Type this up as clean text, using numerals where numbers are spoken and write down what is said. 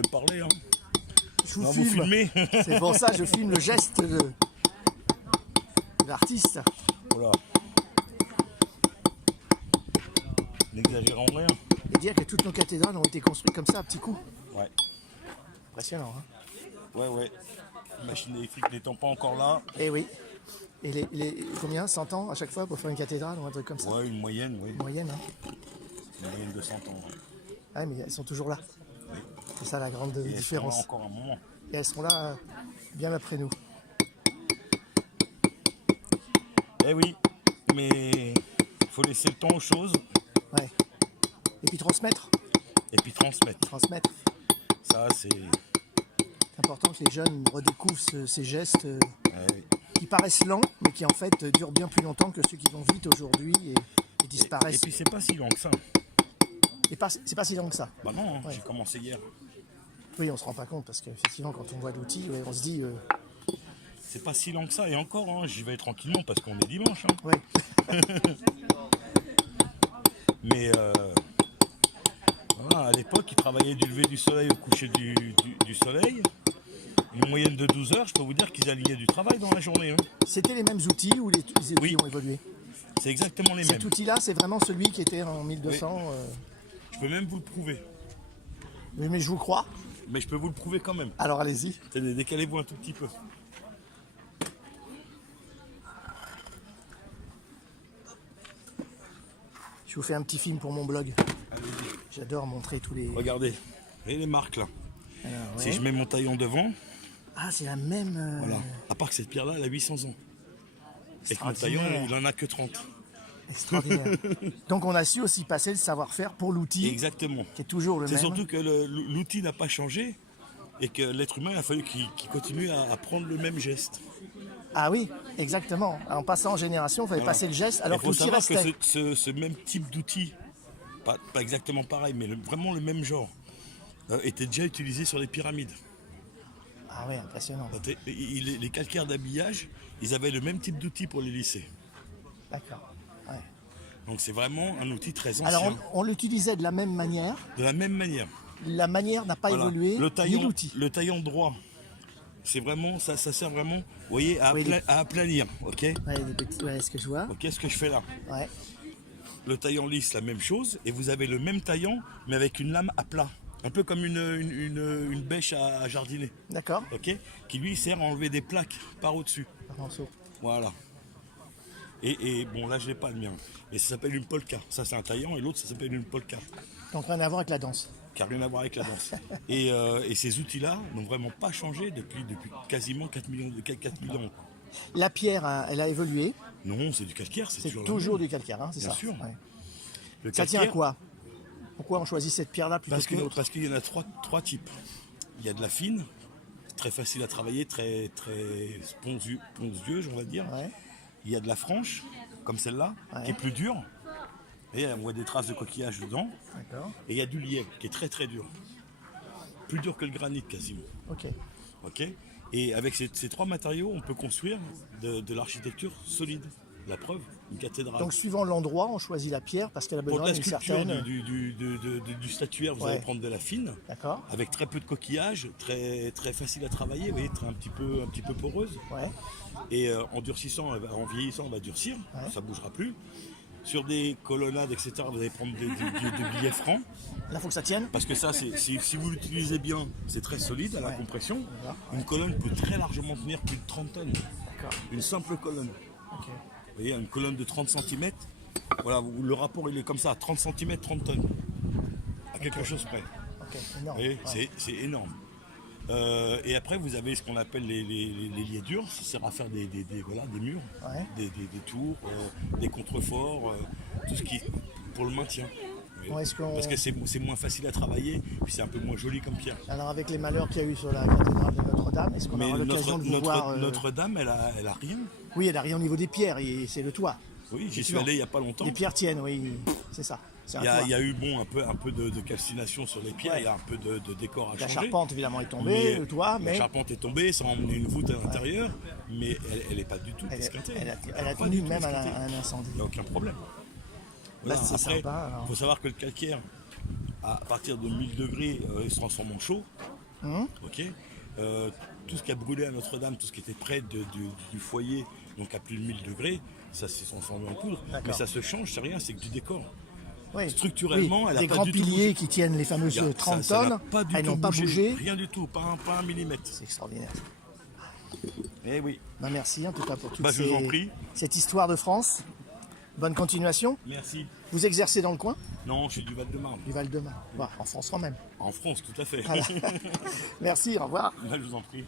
pouvez me parler. Hein. Je Non, vous vous filme. filmez. C'est pour ça que je filme le geste de l'artiste. Voilà. N'exagérons rien. Et dire que toutes nos cathédrales ont été construites comme ça à petits coups. Ouais. Impressionnant, hein. Ouais. Machine électrique n'étant pas encore là. Eh oui. Et combien 100 ans à chaque fois pour faire une cathédrale ou un truc comme ça? Ouais, une moyenne, oui. Moyenne, hein. Une moyenne de 100 ans. Ouais. Ah, mais elles sont toujours là. Oui. C'est ça la grande Et différence. elles seront là encore un moment. Et elles seront là bien après nous. Eh oui, mais il faut laisser le temps aux choses Ouais. Et puis transmettre. et puis transmettre. Transmettre. Ça, c'est... C'est important que les jeunes redécouvrent ces gestes Ouais. qui paraissent lents, mais qui en fait durent bien plus longtemps que ceux qui vont vite aujourd'hui et disparaissent. Et puis c'est pas si long que ça. C'est pas si long que ça. Bah non, hein, Ouais. j'ai commencé hier. Oui, on se rend pas compte parce qu'effectivement, quand on voit l'outil, ouais, on se dit, C'est pas si long que ça. Et encore, hein, j'y vais tranquillement parce qu'on est dimanche. Hein. ouais, Mais voilà, à l'époque, ils travaillaient du lever du soleil au coucher du soleil. Une moyenne de 12 heures, je peux vous dire qu'ils alignaient du travail dans la journée. Hein. c'était les mêmes outils ou les outils Oui. ont évolué? C'est exactement les mêmes. Cet outil-là, c'est vraiment celui qui était en 1200. Je peux même vous le prouver. Mais je vous crois. Mais je peux vous le prouver quand même. Alors allez-y. Tenez, décalez-vous un tout petit peu. Je vous fais un petit film pour mon blog. Allez-y. J'adore montrer tous les. Regardez. Et les marques là. Alors, ouais. Si je mets mon taillon devant, Ah, c'est la même. voilà. À part que cette pierre-là, elle a 800 ans. Et que mon taillon, Extraordinaire. il en a que 30. Extraordinaire. Donc on a su aussi passer le savoir-faire pour l'outil, Exactement. qui est toujours le C'est même. surtout que l'outil n'a pas changé et que l'être humain, il a fallu qu'il continue à prendre le même geste. Ah oui, exactement. En passant en génération, il fallait Voilà. passer le geste alors Il que faut l'outil savoir restait. que ce même type d'outil, pas exactement pareil, mais vraiment le même genre, était déjà utilisé sur les pyramides. Ah oui, impressionnant. Les calcaires d'habillage, ils avaient le même type d'outil pour les lisser. D'accord. Ouais. Donc c'est vraiment un outil très ancien. Alors on l'utilisait de la même manière. De la même manière. La manière n'a pas Voilà. évolué, ni l'outil. Le taillon droit, c'est vraiment, ça sert vraiment, vous voyez, à, Oui, à aplanir, ok. Ouais, des petits, ouais, ce que je vois. Ok, ce que je fais là. Ouais. Le taillon lisse, la même chose, et vous avez le même taillon, mais avec une lame à plat. Un peu comme une bêche à jardiner, D'accord. ok, qui lui sert à enlever des plaques par au-dessus. Un morceau. Voilà. Et bon, là, je n'ai pas le mien. Mais ça s'appelle une polka. Ça, c'est un taillon, et l'autre, ça s'appelle une polka. Donc rien à voir avec la danse. Qui n'a rien à voir avec la danse. Et ces outils-là n'ont vraiment pas changé depuis quasiment 4 millions ans. La pierre, elle a évolué. Non, c'est du calcaire, c'est C'est toujours, toujours du calcaire, hein, c'est Bien ça. sûr. Ouais. Le Ça tient à calcaire, quoi? Pourquoi on choisit cette pierre-là plutôt qu'une autre? parce qu'il y en a trois types. Il y a de la fine, très facile à travailler, très spongieuse, on va dire. Ouais. Il y a de la franche, comme celle-là, Ouais. qui est plus dure. Et on voit des traces de coquillage dedans. D'accord. Et il y a du lièvre, qui est très très dur. Plus dur que le granit quasiment. Ok. Ok. Et avec ces trois matériaux, on peut construire de l'architecture solide. La preuve, une cathédrale. Donc suivant l'endroit, on choisit la pierre parce qu'elle a Pour besoin la d'une sculpture certaine. du statuaire, vous Ouais. allez prendre de la fine, D'accord. avec très peu de coquillage, très, très facile à travailler, vous voyez, un petit peu poreuse. Ouais. Et en durcissant, en vieillissant, on va durcir, Ouais. ça ne bougera plus. Sur des colonnades, etc., vous allez prendre des billets francs. Là, faut que ça tienne. Parce que ça, si vous l'utilisez bien, c'est très solide à la Ouais. compression. Voilà. Une colonne peut très largement tenir plus de 30 tonnes. D'accord. Une simple colonne. Ok. Vous voyez, une colonne de 30 cm, voilà, le rapport il est comme ça, 30 cm, 30 tonnes. À quelque chose près. Ok. Vous Énorme. voyez, Ouais. c'est énorme. Et après, vous avez ce qu'on appelle les liés durs, ça sert à faire des murs, Ouais. des tours, des contreforts, tout ce qui pour le maintien. Vous voyez. Bon, est-ce qu'on- Parce que c'est moins facile à travailler, puis c'est un peu moins joli comme pierre. Alors avec les malheurs qu'il y a eu sur la cathédrale de Notre-Dame, est-ce qu'on Mais aura l'occasion de vous voir Notre-Dame, elle a rien. Oui, elle a rien au niveau des pierres, et c'est le toit. Oui, j'y suis Effectivement. allé il n'y a pas longtemps. Les pierres tiennent, oui, c'est ça. C'est un Il toit. y a eu un peu de calcination sur les pierres, Ouais. il y a un peu de décor à La changer. charpente évidemment est tombée, le toit, mais La charpente est tombée, ça a emmené une voûte à l'intérieur, mais elle n'est pas du tout elle, esquintée. elle a Pas tenu du tout même à esquintée. un incendie. Il n'y a aucun problème. Là, c'est Après, sympa, alors. il faut savoir que le calcaire à partir de 1000 degrés, il se transforme en chaud. Hum. Ok. Tout ce qui a brûlé à Notre-Dame, tout ce qui était près du foyer, donc à plus de 1000 degrés, ça s'est transformé en poudre. D'accord. Mais ça se change, c'est rien, c'est que du décor. Oui. Structurellement, Oui, elle a les pas grands du tout piliers bougé. qui tiennent les fameuses Regarde, 30 ça n'a tonnes, pas du elles tout n'ont pas bougé. Rien du tout, pas un millimètre. C'est extraordinaire. Eh oui. Ben, merci en tout cas pour toute Bah, je vous en prie. cette histoire de France. Bonne continuation. Merci. Vous exercez dans le coin Non, je suis du Val-de-Marne. du Val-de-Marne. Bon, en France quand même. En France, tout à fait. Voilà. Merci, au revoir. Bah, je vous en prie.